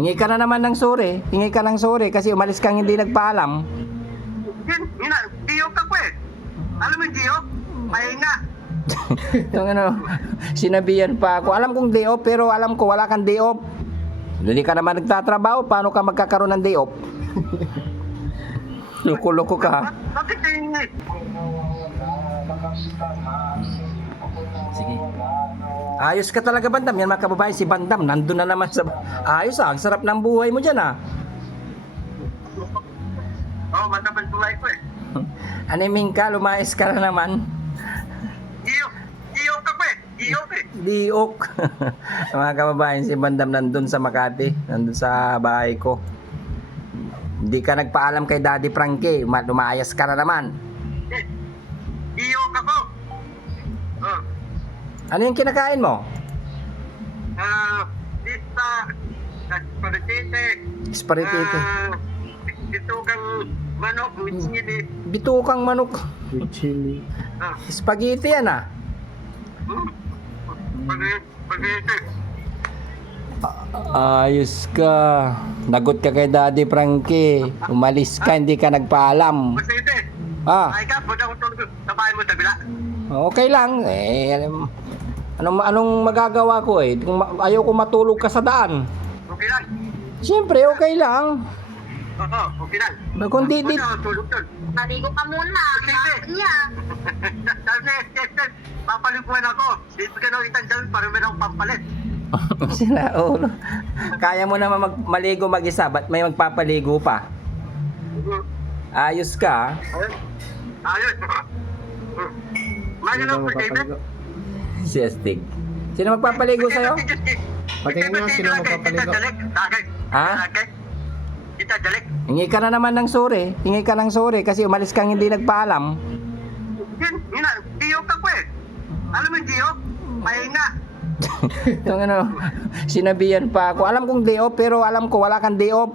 Hingi ka na naman ng sorry. Hingi ka ng sorry kasi umalis kang hindi nagpaalam. Diyok ako eh. Alam mo yung diyok? Mahinga. Itong ano, sinabihan pa ako. Alam kong day off pero alam ko wala kang day off. Hindi ka naman nagtatrabaho, paano ka magkakaroon ng day off? Loko-loko ka. Bakit hingi? Sige. Ayos ka talaga, Bandam. Yan mga kababayan, si Bandam nandun na naman sa... Ayos ang sarap ng buhay mo dyan Matapan tulay ko eh. Animing ka, lumayas ka na naman. Diyok ako eh. Diyok eh. Diok. Mga kababayan, si Bandam nandun sa Makati. Nandun sa bahay ko. Hindi ka nagpaalam kay Daddy Frankie. Lumayas ka na naman. Diyok ako. Ano yung kinakain mo? Pizza. Paritete. Esparitete. Ito kang manok. Witsili. Bitukang manok. With chili. Spaghetti yan Paritete. Ayos ka. Nagot ka kay Daddy Frankie. Umalis ka, hindi ka nagpaalam. Paritete. Ay ka, punta ko tulog sa bahay mo sa bila. Okay lang. Anong magagawa ko eh? Kung ayaw ko matulog ka sa daan. Okay lang. Siyempre, okay lang. Oo, okay lang. Kundi di... Tulog doon. Maligo ka muna. Bakit niya? Papaliguan ako. Dito ka na itang dyan para meron akong pampalit. Sila, kaya mo naman maligo mag-isa, ba't may magpapaligo pa? Ayos ka. Ayos. May ganun po, David? Si Astig. Sino magpapaligo sa'yo? Patingin nga, sino magpapaligo? Ha? Kita Jalek. Hingi ka na naman ng sorry. Hingi ka ng sorry kasi umalis kang hindi nagpaalam. Diyok ako eh. Alam mo yung diyok? Mahinga. Itong ano, sinabihan pa ako. Alam kong day off pero alam ko wala kang day off.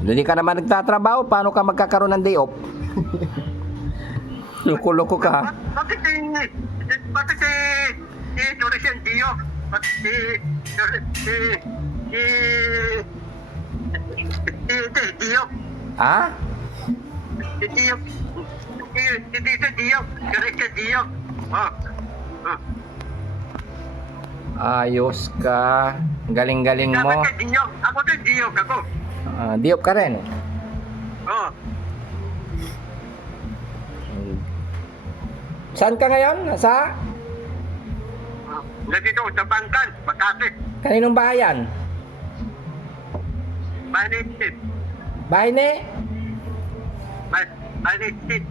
Hindi ka naman nagtatrabaho, paano ka magkakaroon ng day off? Loko-loko ka. Bakit si Torres yung diyok? Bakit diyok? Ha? Si diyok. Si diyok. Torres yung diyok. Ayos ka. Galing-galing mo. Dapat ka diyok. Ako to diyok ako. Diop ka rin. Oo. Saan ka ngayon? Sa? Nandito sa Bangkan, Makati. Kaninong bahayan? Manitip. Bahay ni? Manitip.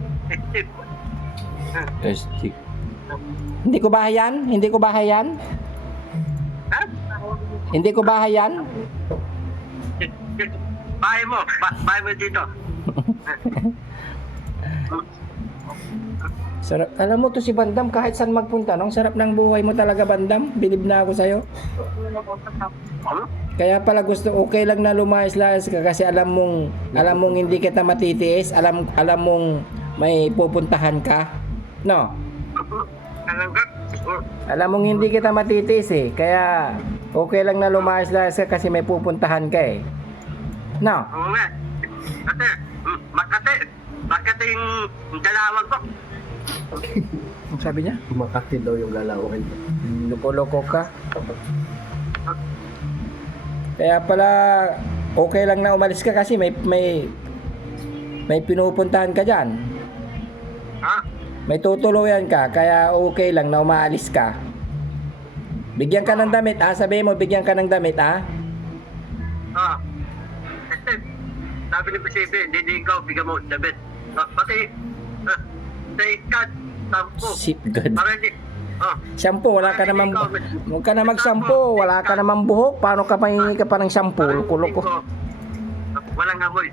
Estik. Hindi ko bahayan? Hindi ko bahayan? Ha? Hindi ko bahayan? Bahay mo. Bahay mo dito. Sarap. Alam mo to si Bandam kahit saan magpunta, no? Sarap ng buhay mo talaga, Bandam. Bilib na ako sa'yo. Kaya pala gusto, okay lang na lumayas-layas ka kasi alam mong hindi kita matitiis, alam mong may pupuntahan ka. No? Alam mong hindi kita matitiis eh. Kaya okay lang na lumayas-layas ka kasi may pupuntahan ka eh. No? Oo nga. Kasi, Makati yung dalawang ko. Ang sabi niya? Makati daw yung lalawin. Loko-loko ka. Kaya pala okay lang na umalis ka kasi may pinupuntahan ka diyan. Ha? May tutuluyan ka kaya okay lang na umaalis ka. Bigyan ka ng damit, sabihin mo bigyan ka ng damit, Kasi, sabi ni Pasibe, hindi ikaw, bigyan mo David. Pati, sa ikat, sampo. Sipgad. Para hindi, Shampoo, wala ka naman, huwag ka na mag-shampoo, wala ka naman buhok, paano ka pahingi ka pa ng shampoo? Loko-loko. Walang amoy.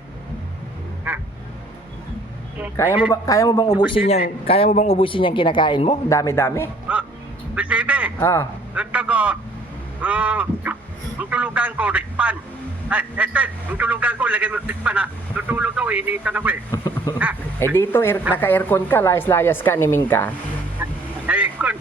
Kaya mo bang ubusin yung kinakain mo? Dami-dami. Pasibe, ito ko, ang tulugan ko, rispan. Ang tulugan ko, lagay mo rispan ha. Tutulog ako, initan ako eh. Dito, naka-aircon ka, layas-layas ka, niming ka. Aircon.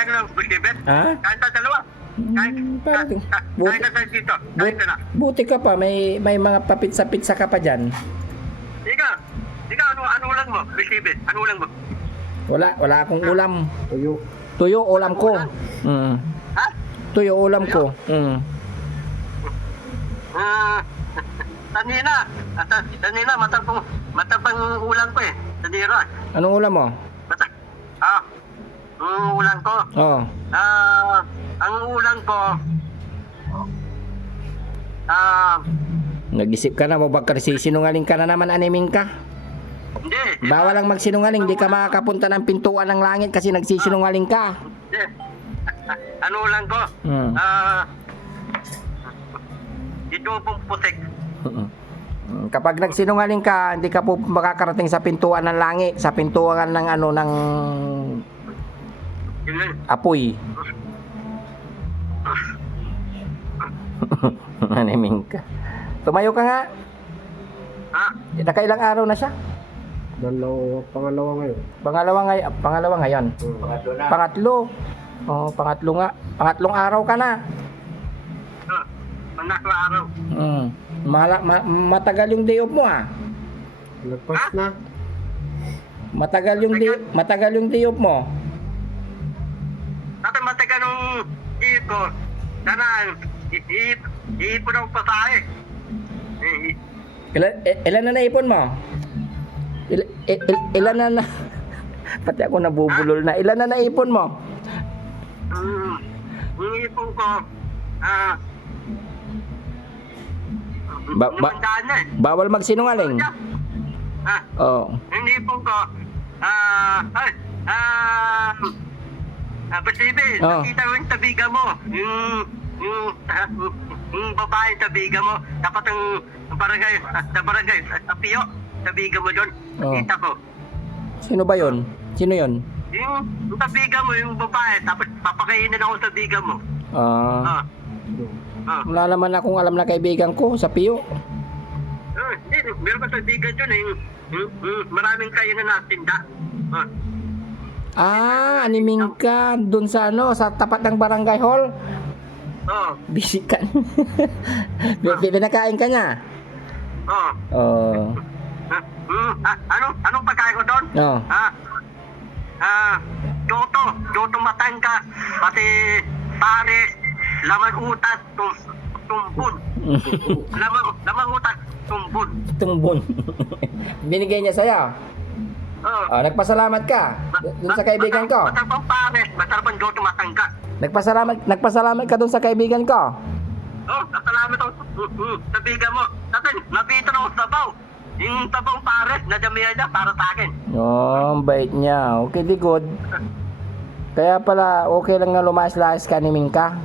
kain na lang, Busibet. Ha? Kain tayo dalawa. Kain, Paano? kain na tayo dito. Kain ka na. Buti ka pa, may mga papitsa-pitsa ka pa dyan. Ikaw, ano ulang mo, Busibet? Ano ulang mo? Wala akong ulam. Tuyo. Tuyo, ulam ko. Ha? Tuyo, ulam ko. Tanina, matapang ulang ko eh. Tanira. Anong ulam mo? Ulang ko. Oh. Ang ulang ko, Nag-isip ka na, sinungaling ka na naman, animing ka. hindi. Bawal lang magsinungaling, di ka makakapunta ng pintuan ng langit kasi nagsisinungaling ka. Hindi. Ano ulang ko? Ito pong putik. Kapag nagsinungaling ka, hindi ka po makakarating sa pintuan ng langit, sa pintuan ng ng Yun lang. apoy. Animing ka. Tumayo ka nga. Ha? Nakailang araw na siya? Pangalawa ngayon. Pangalawa ngayon. Pangatlo. Oh, pangatlo nga. Pangatlong araw ka na. Panakla araw. Matagal yung day off mo ah. Nagpas na. Matagal yung day off mo. Dati matagal nung ko. Sana, iipon ako pa tayo. Ilan na naipon mo? Ilan na pati ako nabubulol na. Ilan na naipon mo? Yung ipon ko, lumandaan na eh. Bawal magsinungaling. Oh. Yung ipon ko, Pasibe, Oh. nakita ko yung tabiga mo. Yung babae tabiga mo. Dapat ang barangay, sa Pio, tabiga mo doon. Oh. Nakita ko. Sino ba yon? Sino yon? Yung tabiga mo, yung babae, tapos papakainin ako sa tabiga mo. Wala naman akong alam na kaibigan ko sa Pio. Hindi, meron ka tabiga doon eh. Maraming kayo na natinda. Animing ka doon sa sa tapat ng barangay hall. Busy ka. Pinakain ka niya. Oh. Anong pagkain ko doon? Oh. Doto matangka, pati pares, laman utas, tumbun. Laman utas, tumbun. Tumbon. Binigay niya sa'yo. Nagpasalamat ka doon sa kaibigan ko. Masarapang pares, masarapang doto matangka. Nagpasalamat ka doon sa kaibigan ko. Nasalamat ako sa biga mo. Tapos, nabito na ako sa sabaw. Yung sabang pares, nadamihan niya para sa akin. Ang bait niya. Okay, di good. Kaya pala, okay lang na lumayas-layas ka ni Mingka.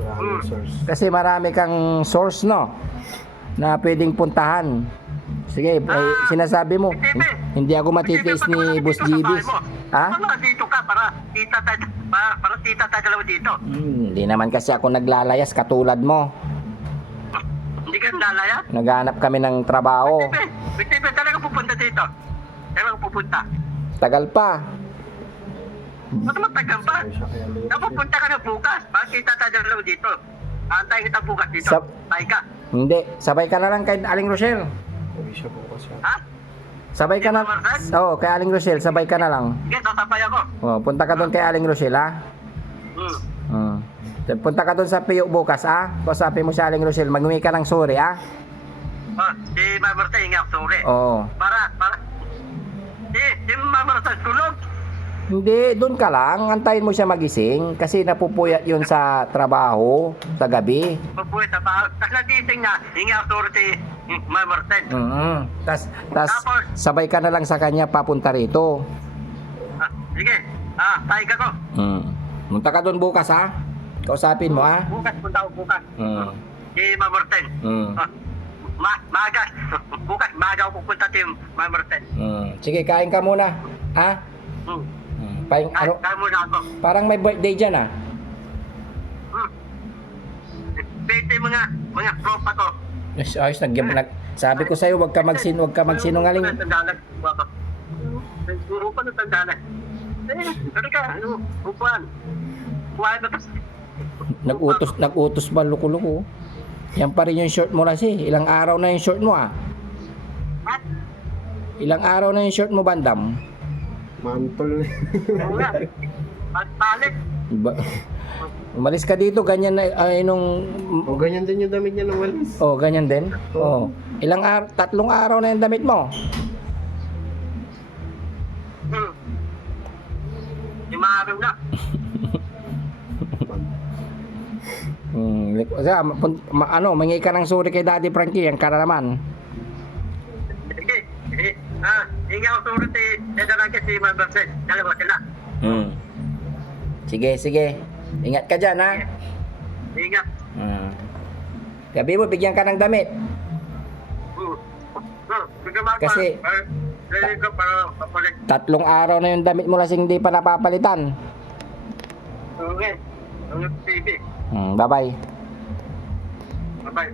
Maraming source. Kasi marami kang source, no? Na pwedeng puntahan. Sige, sinasabi mo. Hindi ako matitiis ni Boss Gibis. Ha? Dito ka para tita tayo dalawa dito. Hindi naman kasi ako naglalayas katulad mo. Hindi ka nalaya? Naghanap kami ng trabaho. Bitibe, talaga pupunta dito. Talaga pupunta. Tagal pa. Ba't matagal pa? Napupunta ka na bukas. Bakit kita tayo dalawa dito? Antayin kita bukas dito. Tayo ka. Hindi, sabay ka na lang kay Aling Rochelle. Uwi siya bukas yan. Ha? Sabay ka na. Oo, kay Aling Rochelle, sabay ka na lang. Sige, sasabay ako. Punta ka doon kay Aling Rochelle, ha? Punta ka doon sa Pio bukas, ha? Kausapin mo si Aling Rochelle, mag-uwi ka ng sorry, ha? Si Mamarta, hingi ako sorry. Oo. Para. Si Mamarta, tulog. Hindi, doon ka lang. Antayin mo siya magising kasi napupuyat yun sa trabaho, sa gabi. Mabuhay sa bahay. Tapos nagising na, hingi ako sorry si Mamarta. Tas sabay ka na lang sa kanya papunta rito. Sige, tayo ka ko. Punta ka doon bukas, ha? Kausapin mo, ha? Bukas, punta ako bukas. Si Mamarta. Maaga. Bukas, maaga ako pupunta si Mamarta. Sige, kain ka muna, ha? Kaya muna ako. Parang may birthday dyan, ha? Birthday mga tropa ko. Ayos, sabi ko sa'yo, wag ka magsinungaling. Puro pa na tandalan. Ano ka? Ano? Upuan. Kumain ba tapos? Nag-utos ba luko-luko? Yan pa rin yung short mo kasi. Ilang araw na yung short mo ah. At? Ilang araw na yung short mo, Bandam? Mantol. Oo nga. At palit. Umalis ka dito, ganyan na, nung, O ganyan din yung damit niya ng walis. oh, ganyan din? Oh. Ilang araw, 3 araw na yung damit mo. Imaaraw na. Mangi ka ng sorry kay Daddy Frankie, yan ka na naman. Sige. Hindi ako surot si Marbarset. Dalawa sila. Sige. Ingat ka dyan, ha? Ingat. Gabi mo, bigyan ka ng damit. Kasi- Laligo para papalit. 3 araw na yung damit mo lasing hindi pa napapalitan. Okay. Ang TV. Bye-bye. Bye-bye.